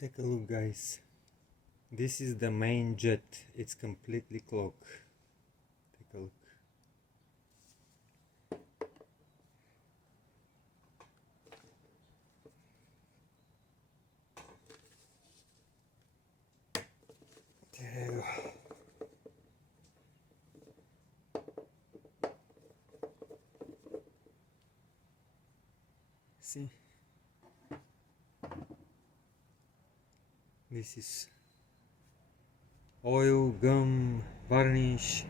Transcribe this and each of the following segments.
Take a look, guys. This is the main jet. It's completely clogged. Take a look. There you go. See? This is oil, gum, varnish.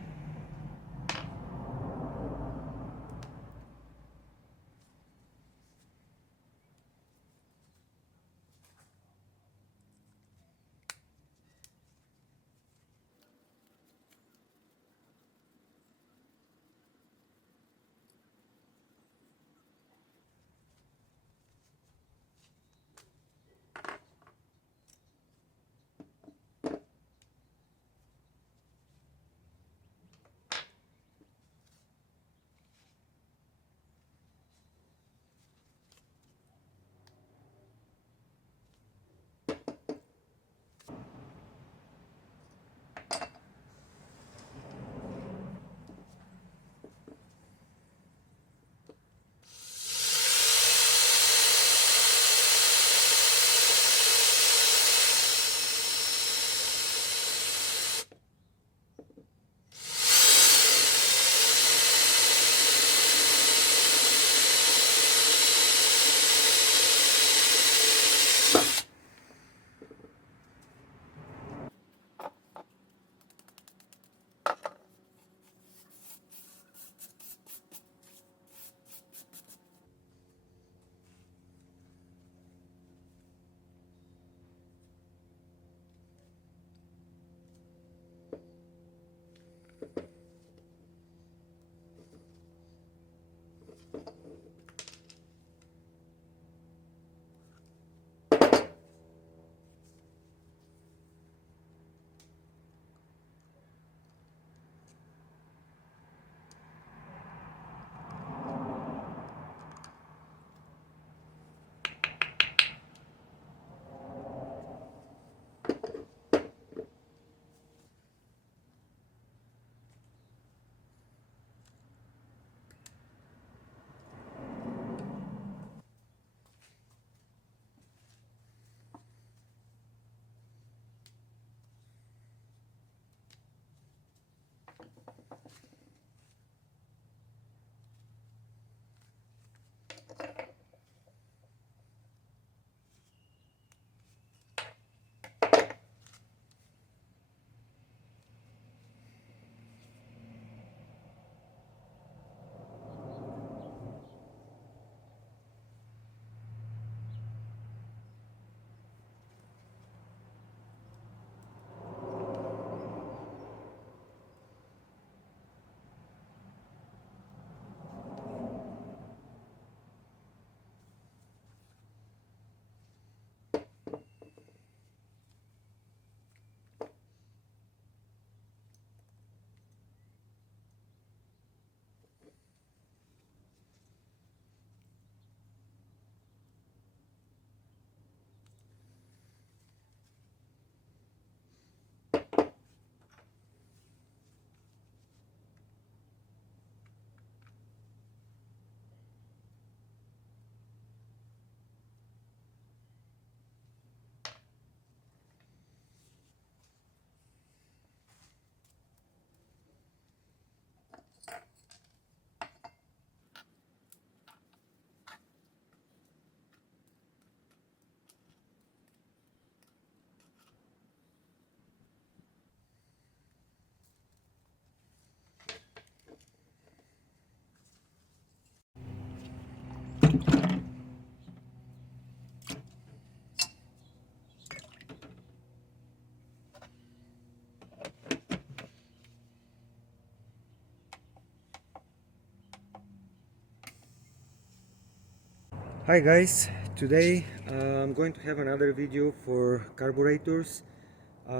Hi guys, today I'm going to have another video for carburetors.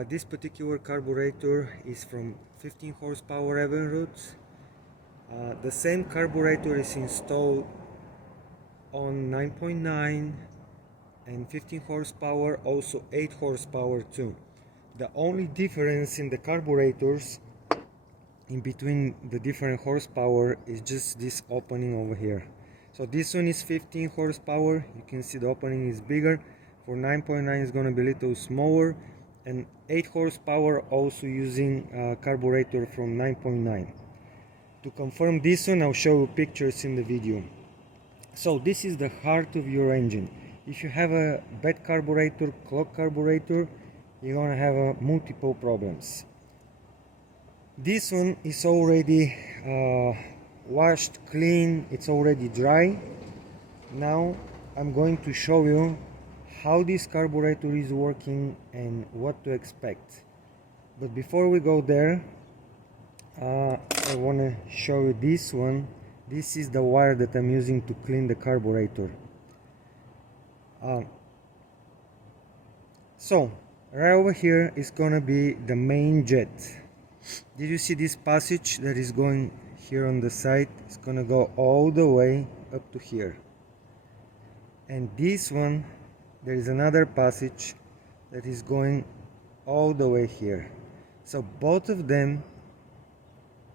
This particular carburetor is from 15 horsepower Evinrude. The same carburetor is installed on 9.9 and 15 horsepower, also 8 horsepower too. The only difference in the carburetors in between the different horsepower is just this opening over here. So this one is 15 horsepower, you can see the opening is bigger. For 9.9 is going to be a little smaller, and 8 horsepower also using carburetor from 9.9. To confirm this one, I'll show you pictures in the video. So this is the heart of your engine. If you have a bad carburetor, clogged carburetor, you're going to have multiple problems. This one is already washed, clean, it's already dry. Now I'm going to show you how this carburetor is working and what to expect. But before we go there, I want to show you this one. This is the wire that I'm using to clean the carburetor. So right over here is gonna be the main jet. Did you see this passage that is going here on the side? It's gonna go all the way up to here. And this one, there is another passage that is going all the way here. So both of them,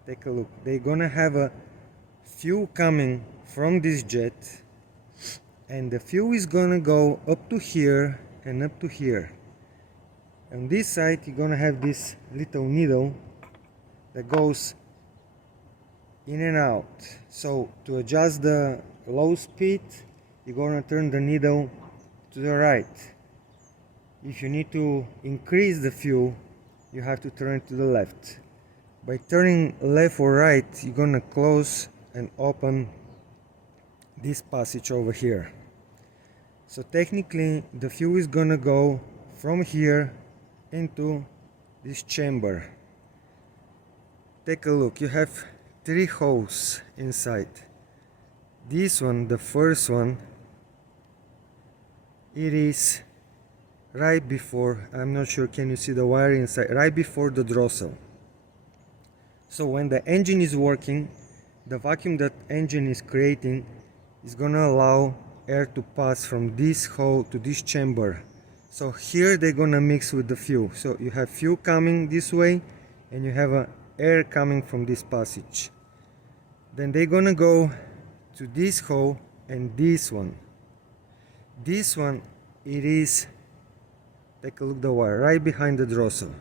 take a look, they're gonna have a fuel coming from this jet, and the fuel is gonna go up to here and up to here. On this side you're gonna have this little needle that goes in and out. So to adjust the low speed, you're gonna turn the needle to the right. If you need to increase the fuel, you have to turn it to the left. By turning left or right, you're gonna close and open this passage over here. So technically the fuel is gonna go from here into this chamber. Take a look, you have 3 holes inside. This one, the first one, it is right before, I'm not sure, can you see the wire inside, right before the throttle. So when the engine is working, the vacuum that engine is creating is gonna allow air to pass from this hole to this chamber. So here they're gonna mix with the fuel. So you have fuel coming this way and you have air coming from this passage. Then they're gonna go to this hole and this one. This one, it is, take a look the wire, right behind the throttle.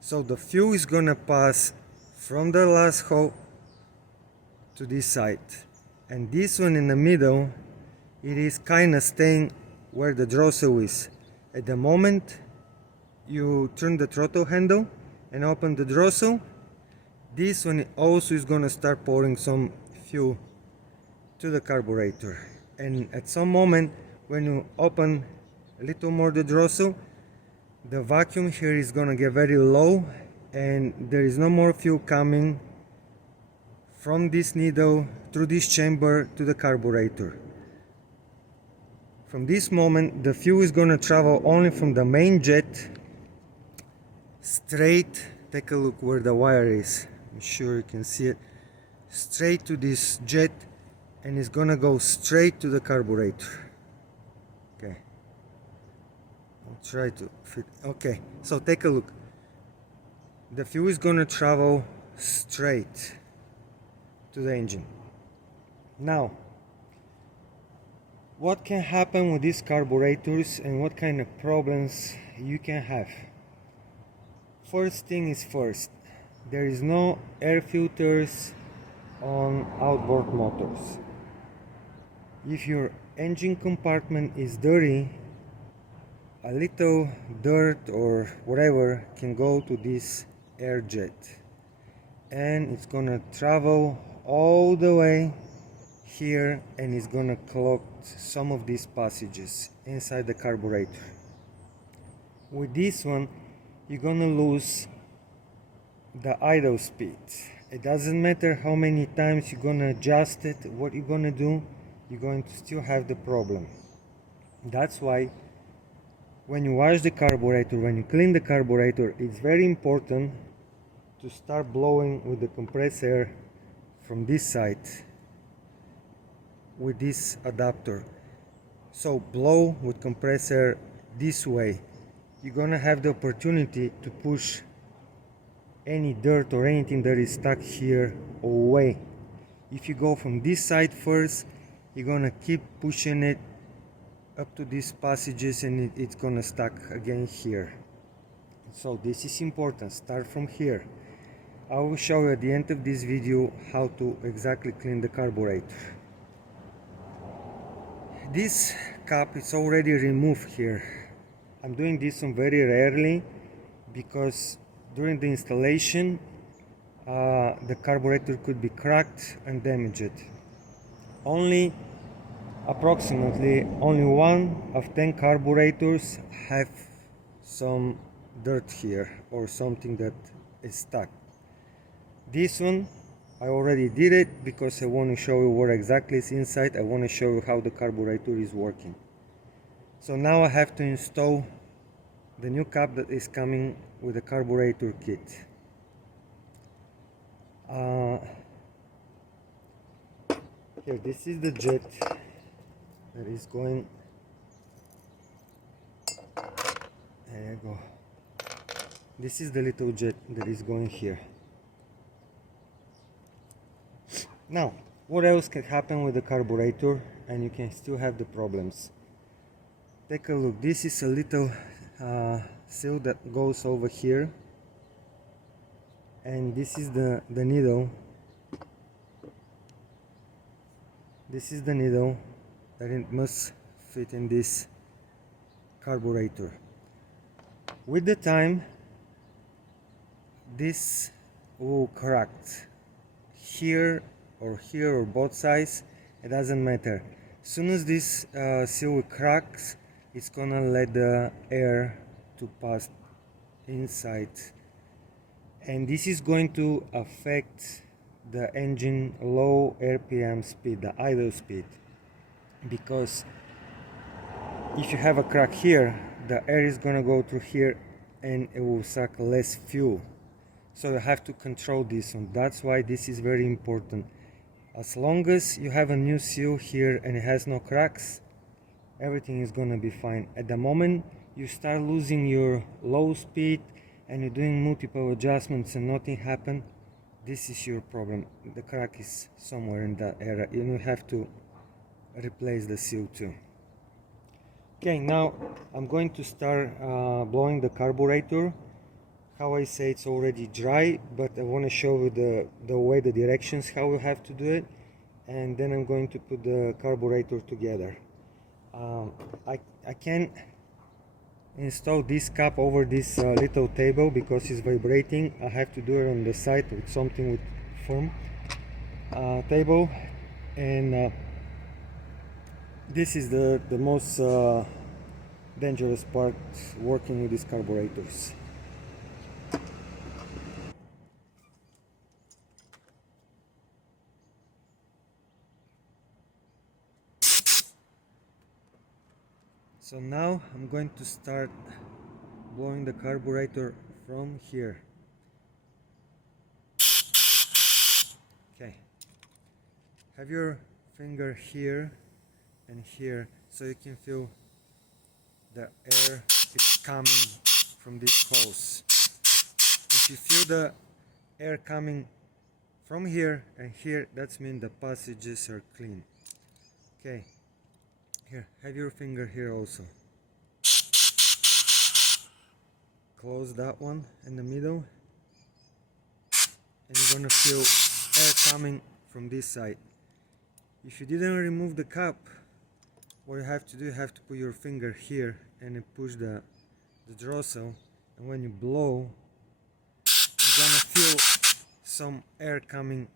So the fuel is gonna pass from the last hole to this side. And this one in the middle, it is kinda staying where the throttle is. At the moment you turn the throttle handle and open the throttle, this one also is gonna start pouring some fuel to the carburetor. And at some moment when you open a little more the throttle, the vacuum here is gonna get very low and there is no more fuel coming from this needle through this chamber to the carburetor. From this moment the fuel is gonna travel only from the main jet straight, take a look where the wire is, I'm sure you can see it, straight to this jet, and it's gonna go straight to the carburetor. Okay, I'll try to fit. Okay, so take a look, the fuel is gonna travel straight to the engine. Now what can happen with these carburetors and what kind of problems you can have? First thing is first, there is no air filters on outboard motors. If your engine compartment is dirty, a little dirt or whatever can go to this air jet and it's gonna travel all the way here and it's gonna clog some of these passages inside the carburetor. With this one you're gonna lose the idle speed. It doesn't matter how many times you're gonna adjust it, what you're gonna do, you're going to still have the problem. That's why when you wash the carburetor, when you clean the carburetor, it's very important to start blowing with the compressed air from this side with this adapter. So blow with compressor this way. You're gonna have the opportunity to push any dirt or anything that is stuck here away. If you go from this side first, you're gonna keep pushing it up to these passages and it's gonna stuck again here. So this is important. Start from here. I will show you at the end of this video how to exactly clean the carburetor. This cap is already removed here. I'm doing this one very rarely because during the installation the carburetor could be cracked and damaged. Approximately only 1 of 10 carburetors have some dirt here or something that is stuck. This one I already did it because I want to show you what exactly is inside. I want to show you how the carburetor is working. So now I have to install the new cap that is coming with the carburetor kit. Here, this is the jet that is going. There you go. This is the little jet that is going here. Now, what else can happen with the carburetor and you can still have the problems? Take a look. This is a little seal that goes over here, and this is the needle. This is the needle that it must fit in this carburetor. With the time, this will crack here or both sides. It doesn't matter. As soon as this seal cracks, it's gonna let the air to pass inside, and this is going to affect the engine low RPM speed, the idle speed, because if you have a crack here, the air is gonna go through here and it will suck less fuel. So you have to control this one. That's why this is very important. As long as you have a new seal here and it has no cracks, everything is gonna be fine. At the moment you start losing your low speed and you're doing multiple adjustments and nothing happen, this is your problem. The crack is somewhere in that area. You have to replace the seal too. Okay, now I'm going to start blowing the carburetor. How I say, it's already dry, but I want to show you the way, the directions, how you have to do it, and then I'm going to put the carburetor together. I can't install this cap over this little table because it's vibrating. I have to do it on the side with something with firm table, and this is the most dangerous part working with these carburetors. So now I'm going to start blowing the carburetor from here. Okay, have your finger here and here so you can feel the air is coming from this hose. If you feel the air coming from here and here, that means the passages are clean. Okay, here, have your finger here also. Close that one in the middle, and you're gonna feel air coming from this side. If you didn't remove the cap, what you have to do, you have to put your finger here and you push the throttle, and when you blow, you're gonna feel some air coming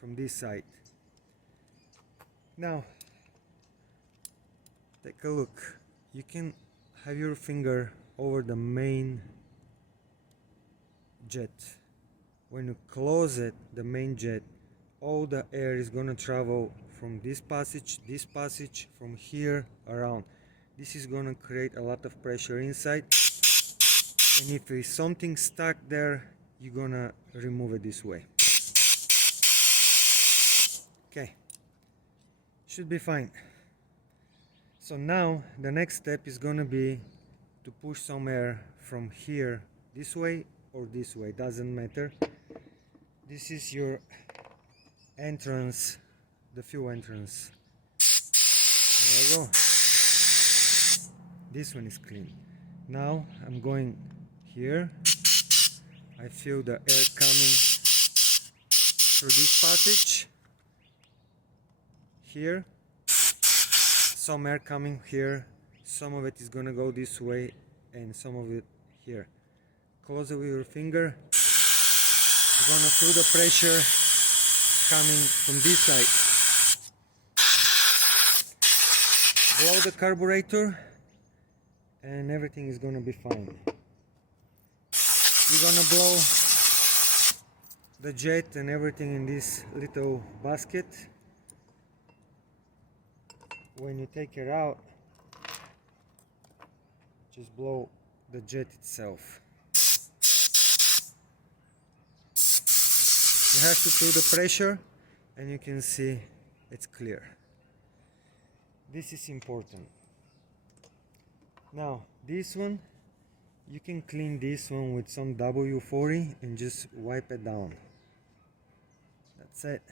from this side. Now, take a look. You can have your finger over the main jet. When you close it, the main jet, all the air is gonna travel from this passage, from here around. This is gonna create a lot of pressure inside, and if there is something stuck there, you're gonna remove it this way. Okay, should be fine. So now the next step is gonna be to push some air from here this way or this way, doesn't matter. This is your entrance, the fuel entrance. There you go. This one is clean. Now I'm going here. I feel the air coming through this passage. Here, some air coming here. Some of it is gonna go this way and some of it here. Close it with your finger. You're gonna feel the pressure coming from this side. Blow the carburetor and everything is gonna be fine. You're gonna blow the jet and everything in this little basket. When you take it out, just blow the jet itself. You have to feel the pressure and you can see it's clear. This is important. Now this one, you can clean this one with some W40 and just wipe it down. That's it.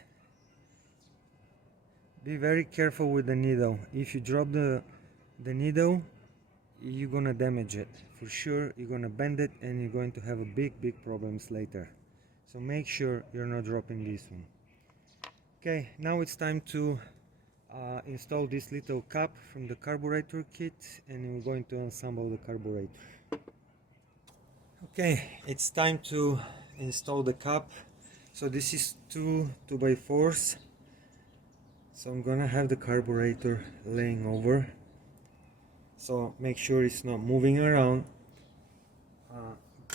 Be very careful with the needle. If you drop the needle, you're gonna damage it. For sure, you're gonna bend it and you're going to have a big problems later. So make sure you're not dropping this one. Okay, now it's time to install this little cap from the carburetor kit and we're going to assemble the carburetor. Okay, it's time to install the cap. So this is two 2x4s. So I'm gonna have the carburetor laying over. So make sure it's not moving around.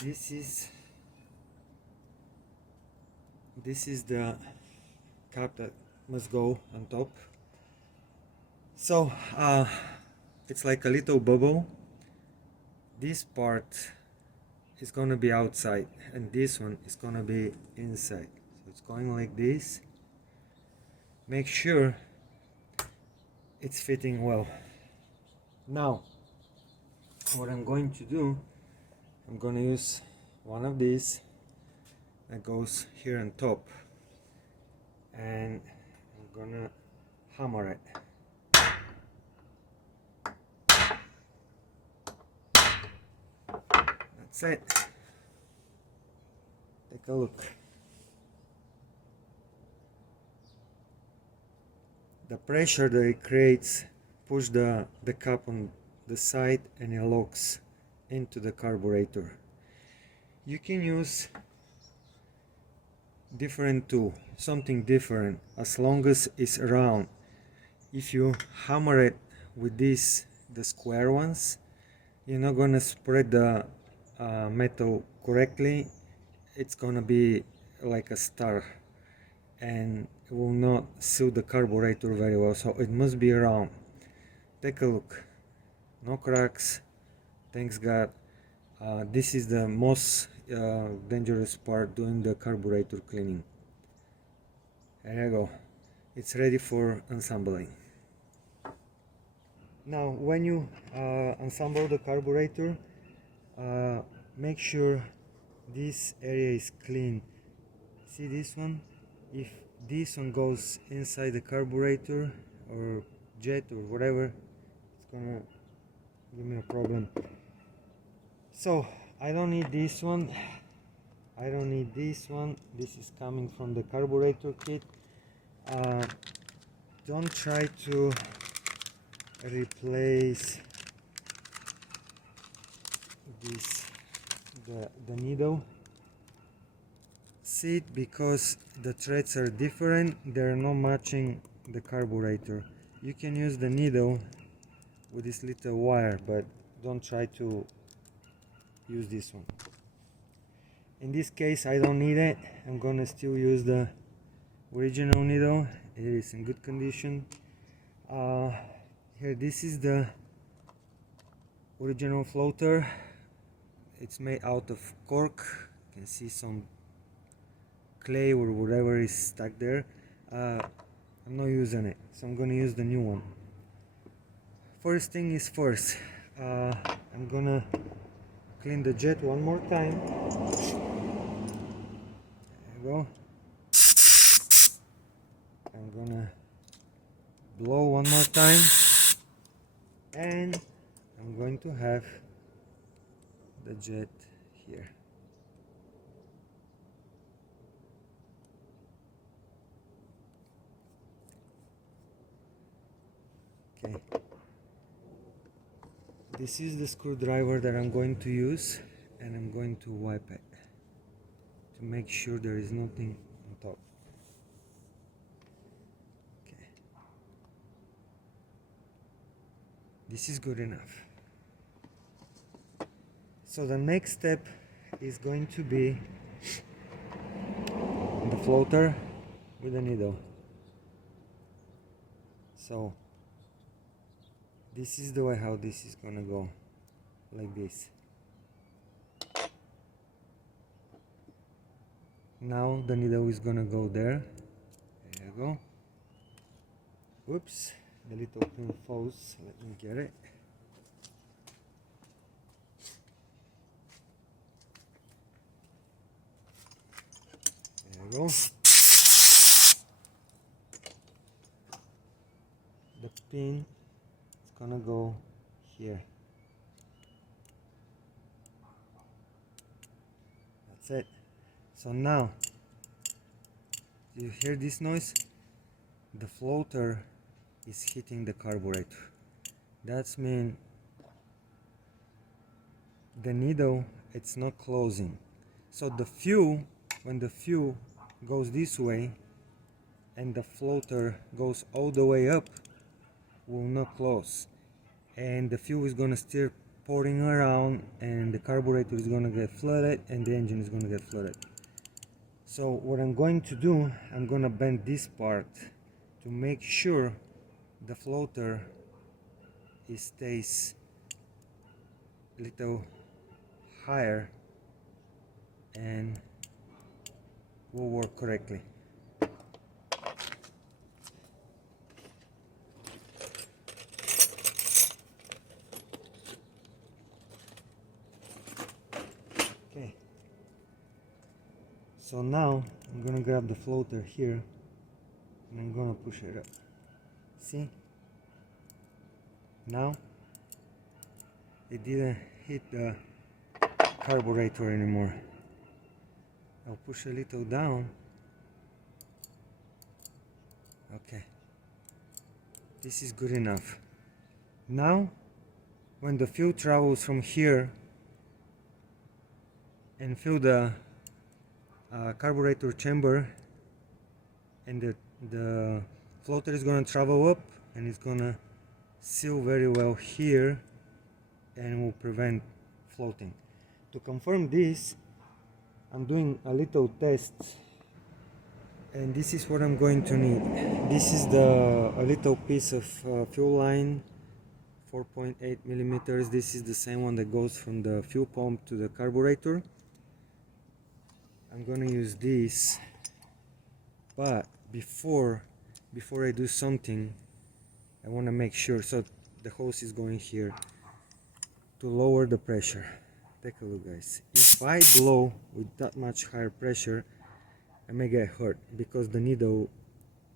This is the cap that must go on top. So it's like a little bubble. This part is gonna be outside and this one is gonna be inside. So it's going like this. Make sure it's fitting well. Now what I'm going to do, I'm gonna use one of these that goes here on top and I'm gonna hammer it. That's it. Take a look. The pressure that it creates push the cap on the side and it locks into the carburetor. You can use different tool, something different, as long as it's round. If you hammer it with this, the square ones, you're not gonna spread the metal correctly. It's gonna be like a star and it will not seal the carburetor very well, so it must be round. Take a look. No cracks, thanks God. This is the most dangerous part doing the carburetor cleaning. There you go. It's ready for assembling. Now when you assemble the carburetor, make sure this area is clean. See this one? If this one goes inside the carburetor or jet or whatever, it's gonna give me a problem. So I don't need this one. I don't need this one. This is coming from the carburetor kit. Don't try to replace this the needle. See it, because the threads are different, they're not matching the carburetor. You can use the needle with this little wire, but don't try to use this one. In this case I don't need it. I'm gonna still use the original needle. It is in good condition. Here, this is the original floater. It's made out of cork. You can see some clay or whatever is stuck there. I'm not using it, so I'm gonna use the new one. first thing is first. I'm gonna clean the jet one more time. There you go. I'm gonna blow one more time, and I'm going to have the jet here. Okay, this is the screwdriver that I'm going to use, and I'm going to wipe it to make sure there is nothing on top. Okay, this is good enough. So the next step is going to be the floater with the needle. So this is the way how this is gonna go, like this. Now the needle is gonna go there. There you go. Whoops, the little pin falls. Let me get it. There you go. The pin is gonna go here. That's it. So now, do you hear this noise? The floater is hitting the carburetor. That's mean the needle, it's not closing. So the fuel, when the fuel goes this way and the floater goes all the way up, will not close, and the fuel is gonna still pouring around, and the carburetor is gonna get flooded, and the engine is gonna get flooded. So what I'm going to do, I'm gonna bend this part to make sure the floater stays a little higher and will work correctly. Okay, so now I'm gonna grab the floater here and I'm gonna push it up. See? Now it didn't hit the carburetor anymore. I'll push a little down. Okay, this is good enough. Now when the fuel travels from here and fill the carburetor chamber, and the floater is going to travel up and it's going to seal very well here and will prevent floating. To confirm this, I'm doing a little test, and this is what I'm going to need. This is a little piece of fuel line, 4.8 millimeters. This is the same one that goes from the fuel pump to the carburetor. I'm gonna use this, but before I do something, I want to make sure. So the hose is going here to lower the pressure. Take a look, guys. If I blow with that much higher pressure, I may get hurt because the needle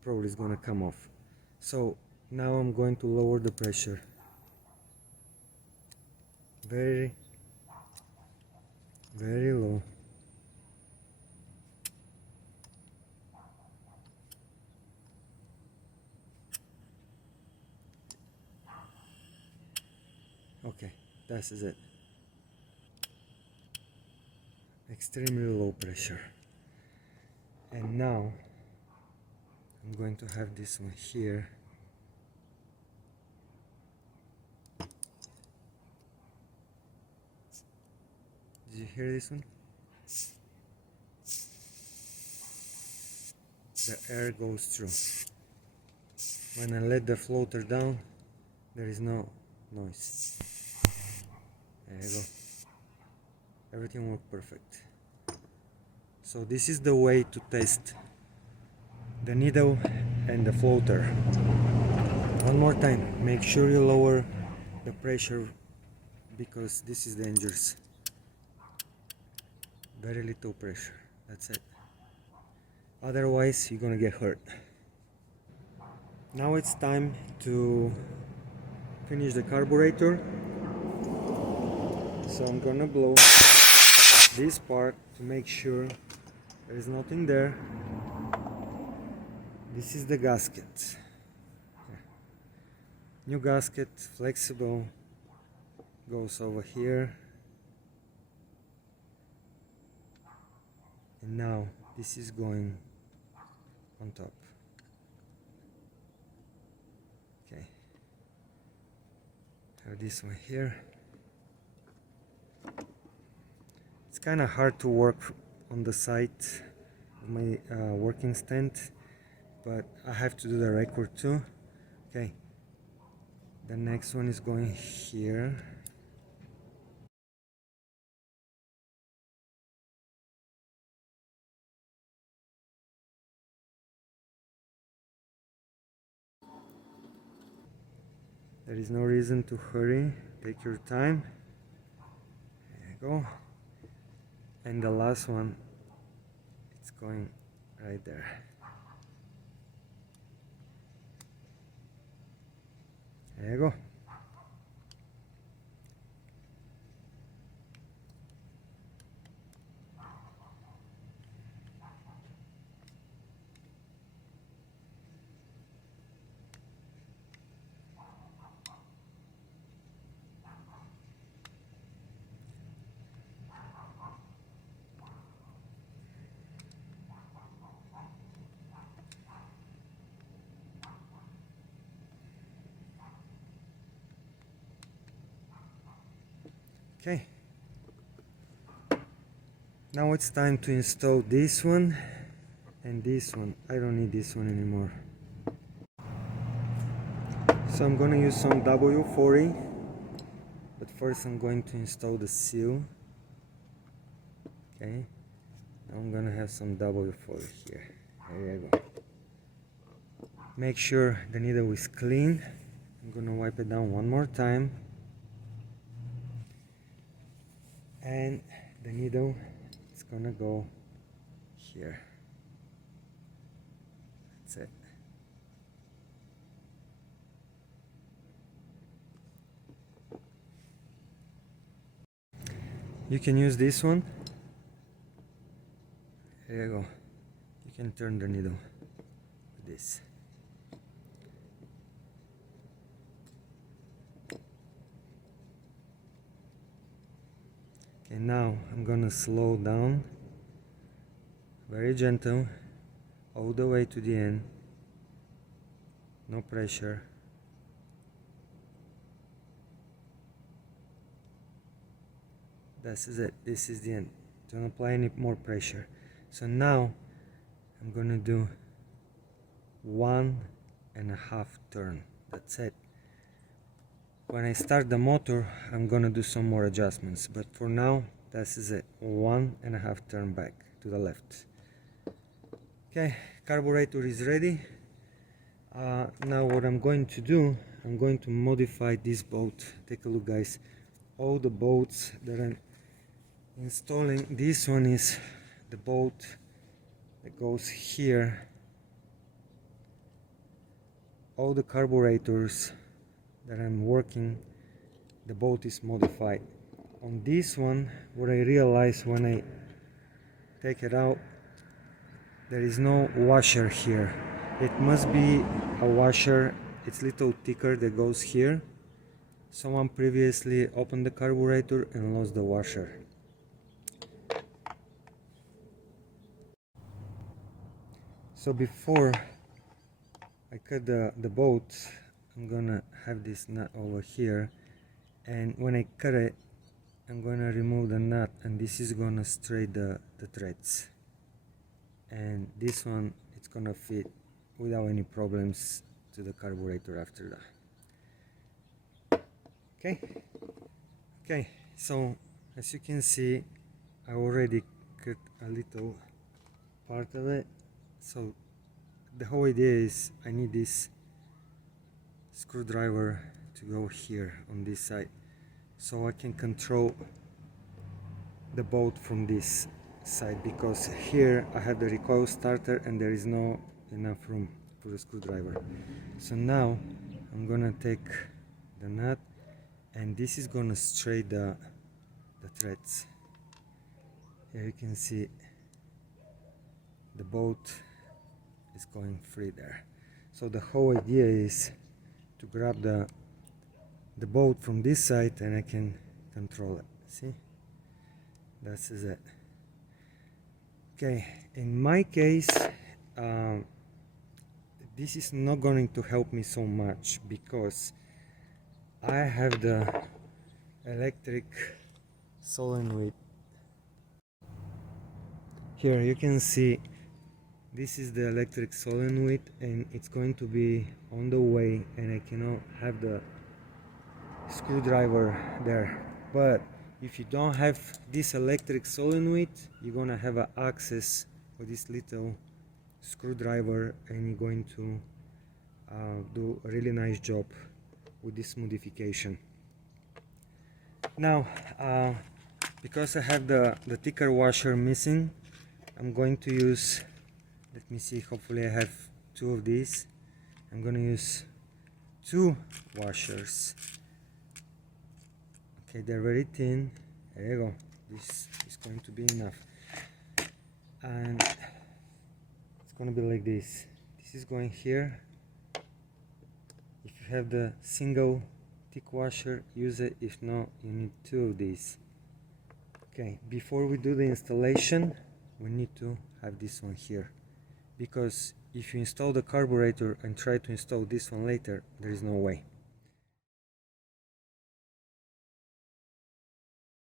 probably is gonna come off. So now I'm going to lower the pressure very, very low. Okay, that is it. Extremely low pressure. And now I'm going to have this one here. Did you hear this one? The air goes through. When I let the floater down, there is no noise. There you go. Everything worked perfect. So this is the way to test the needle and the floater. One more time, make sure you lower the pressure because this is dangerous. Very little pressure, that's it. Otherwise you're gonna get hurt. Now it's time to finish the carburetor. So I'm gonna blow this part to make sure there is nothing there. This is the gasket. New gasket, flexible, goes over here. And now this is going on top. Okay. Have this one here. It's kind of hard to work on the side of my working stand, but I have to do the record too. Okay. The next one is going here. There is no reason to hurry, take your time. There you go. And the last one, it's going right there. There you go. Okay, now it's time to install this one and this one. I don't need this one anymore. So I'm gonna use some W40, but first I'm going to install the seal. Okay, now I'm gonna have some W40 here. There you go. Make sure the needle is clean. I'm gonna wipe it down one more time. And the needle is gonna go here. That's it. You can use this one. There you go. You can turn the needle with this. Okay, now I'm gonna slow down, very gentle, all the way to the end, no pressure. This is it, this is the end. Don't apply any more pressure. So now I'm gonna do 1.5 turn, that's it. When I start the motor, I'm gonna do some more adjustments, but for now, this is it. 1.5 turn back to the left. Okay, carburetor is ready. Now what I'm going to do, I'm going to modify this bolt. Take a look, guys. All the bolts that I'm installing, this one is the bolt that goes here. All the carburetors that I'm working, the bolt is modified. On this one, what I realized when I take it out, there is no washer here. It must be a washer, it's a little thicker, that goes here. Someone previously opened the carburetor and lost the washer. So before I cut the bolt, I'm gonna have this nut over here, and when I cut it, I'm gonna remove the nut, and this is gonna straighten the threads, and this one, it's gonna fit without any problems to the carburetor after that. Okay, so as you can see, I already cut a little part of it. So the whole idea is I need this screwdriver to go here on this side, so I can control the boat from this side, because here I have the recoil starter and there is no enough room for the screwdriver. So now I'm gonna take the nut, and this is gonna straight the threads. Here you can see the boat is going free there. So the whole idea is to grab the boat from this side and I can control it. See? That's it. Okay, in my case, this is not going to help me so much because I have the electric solenoid. Here you can see this is the electric solenoid and it's going to be on the way, and I cannot have the screwdriver there. But if you don't have this electric solenoid, you're gonna have access for this little screwdriver, and you're going to do a really nice job with this modification. Now, because I have the thicker washer missing, I'm going to use, let me see, hopefully I have two of these. I'm going to use two washers. Okay, they're very thin. There you go. This is going to be enough. And it's going to be like this. This is going here. If you have the single thick washer, use it. If not, you need two of these. Okay, before we do the installation, we need to have this one here, because if you install the carburetor and try to install this one later, there is no way.